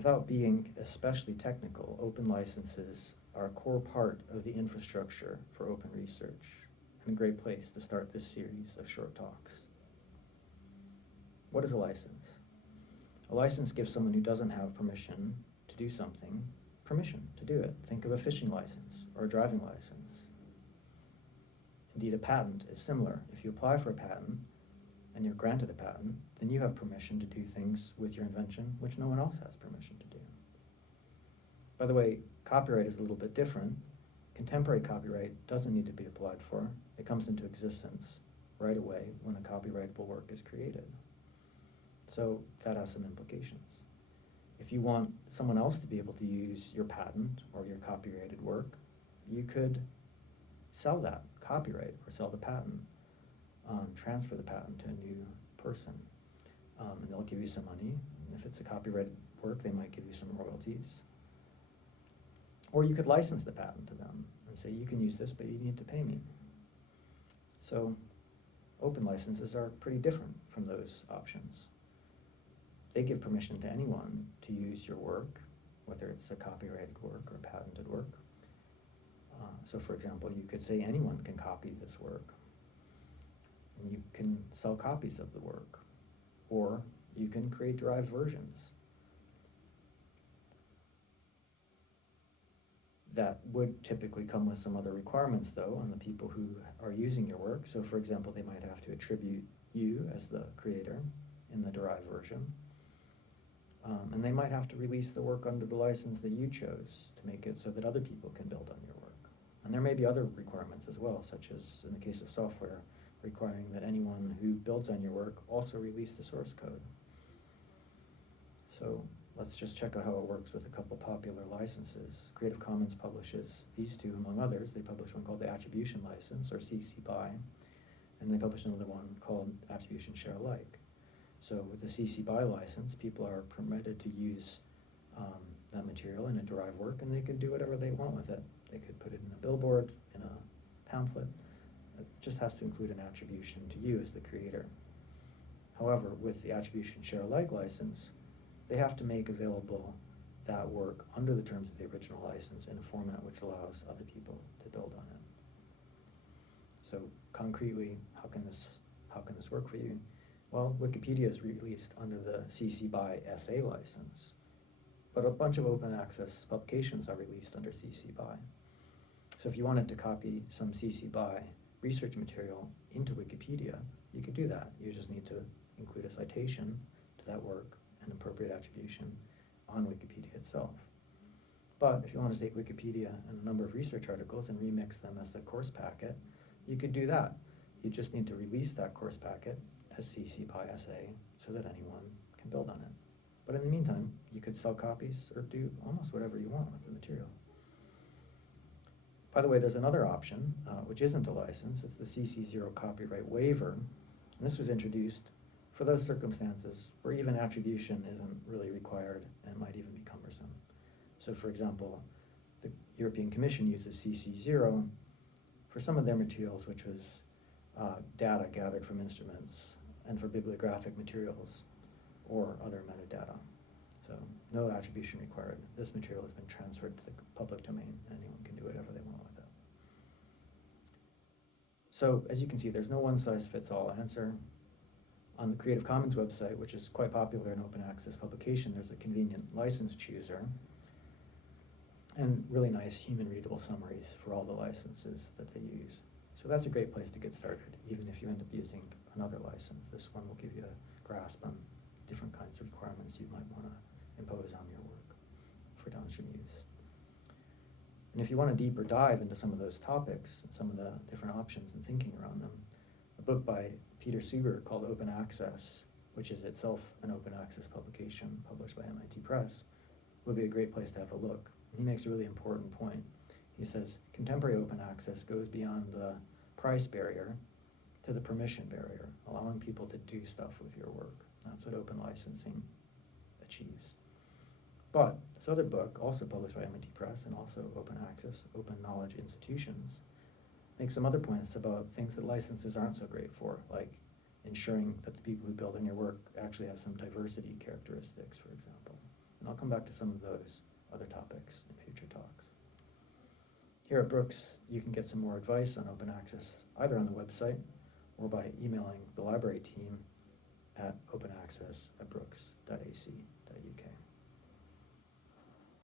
Without being especially technical, open licenses are a core part of the infrastructure for open research, and a great place to start this series of short talks. What is a license? A license gives someone who doesn't have permission to do something permission to do it. Think of a fishing license or a driving license. Indeed, a patent is similar. If you apply for a patent and you're granted a patent, then you have permission to do things with your invention which no one else has permission to do. By the way, copyright is a little bit different. Contemporary copyright doesn't need to be applied for. It comes into existence right away when a copyrightable work is created. So that has some implications. If you want someone else to be able to use your patent or your copyrighted work, you could sell that copyright or sell the patent, transfer the patent to a new person. And they'll give you some money. And if it's a copyrighted work, they might give you some royalties. Or you could license the patent to them and say, you can use this, but you need to pay me. So open licenses are pretty different from those options. They give permission to anyone to use your work, whether it's a copyrighted work or patented work. So for example, you could say anyone can copy this work, and you can sell copies of the work, or you can create derived versions. That would typically come with some other requirements, though, on the people who are using your work. So for example, they might have to attribute you as the creator in the derived version. And they might have to release the work under the license that you chose to make it so that other people can build on your work. And there may be other requirements as well, such as in the case of software, requiring that anyone who builds on your work also release the source code. So let's just check out how it works with a couple popular licenses. Creative Commons publishes these two, among others. They publish one called the Attribution License, or CC BY, and they publish another one called Attribution Share Alike. So with the CC BY license, people are permitted to use that material in a derived work, and they can do whatever they want with it. They could put it in a billboard, in a pamphlet. It just has to include an attribution to you as the creator. However, with the Attribution Share Alike license, they have to make available that work under the terms of the original license in a format which allows other people to build on it. So concretely, how can this work for you? Well, Wikipedia is released under the CC BY SA license, but a bunch of open access publications are released under CC BY. So if you wanted to copy some CC BY research material into Wikipedia, you could do that. You just need to include a citation to that work and appropriate attribution on Wikipedia itself. But if you want to take Wikipedia and a number of research articles and remix them as a course packet, you could do that. You just need to release that course packet as CC BY SA so that anyone can build on it. But in the meantime, you could sell copies or do almost whatever you want with the material. By the way, there's another option, which isn't a license. It's the CC0 copyright waiver. And this was introduced for those circumstances where even attribution isn't really required and might even be cumbersome. So for example, the European Commission uses CC0 for some of their materials, which was data gathered from instruments and for bibliographic materials or other metadata. So no attribution required. This material has been transferred to the public domain, and anyone can do whatever they want with it. So as you can see, there's no one-size-fits-all answer. On the Creative Commons website, which is quite popular in open access publication, there's a convenient license chooser and really nice human-readable summaries for all the licenses that they use. So that's a great place to get started, even if you end up using another license. This one will give you a grasp on different kinds of requirements you might want to impose on your work for downstream use. And if you want a deeper dive into some of those topics, some of the different options and thinking around them, a book by Peter Suber called Open Access, which is itself an open access publication published by MIT Press, would be a great place to have a look. He makes a really important point. He says, contemporary open access goes beyond the price barrier to the permission barrier, allowing people to do stuff with your work. That's what open licensing achieves. But this other book, also published by MIT Press and also open access, open knowledge institutions, makes some other points about things that licenses aren't so great for, like ensuring that the people who build on your work actually have some diversity characteristics, for example. And I'll come back to some of those other topics in future talks. Here at Brooks, you can get some more advice on open access either on the website or by emailing the library team at openaccess@brooks.ac.uk.